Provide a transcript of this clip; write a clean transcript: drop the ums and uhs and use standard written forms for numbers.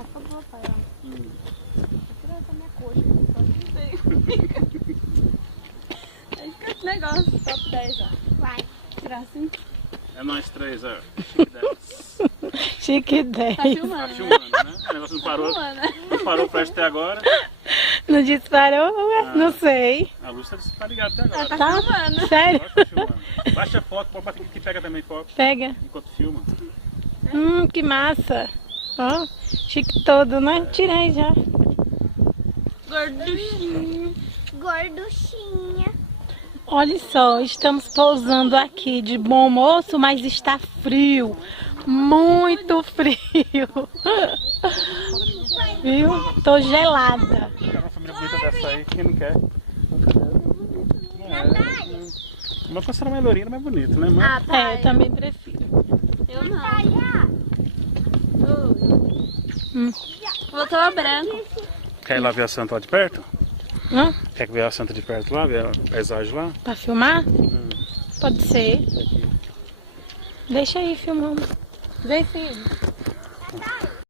Acabou, pai. Tira essa minha coxa. Aí fica esse negócio, top 10, ó. Vai. Tirar assim. É nós três, ó. Chique 10. Chique 10. Tá filmando, Tá né? filmando, né? O negócio não parou. Tá filmando, né? Não parou pra até agora. Não disparou? Não sei. A luz tá ligada até agora. Tá Tá? filmando. Sério? Agora tá filmando. Baixa a foto, pode bater aqui que pega também foto. Pega. Enquanto filma. Que massa. Ó, chique todo, né? Tirei já. Gorduchinho. Gorduchinha. Olha só, estamos pousando aqui de bom moço, mas está frio. Muito frio. Viu? Tô gelada. Quer uma família bonita dessa aí, quem não quer? Uma coisa mais lourinha, mais bonita, né, mãe? Ah, pai. Eu também prefiro. Eu não. Hum. Voltou a branco. Quer ir lá ver a Santa lá de perto? Hã? Quer ver a Santa de perto lá, ver a paisagem lá? Pra filmar? Pode ser. Deixa aí filmando. Vem, filho.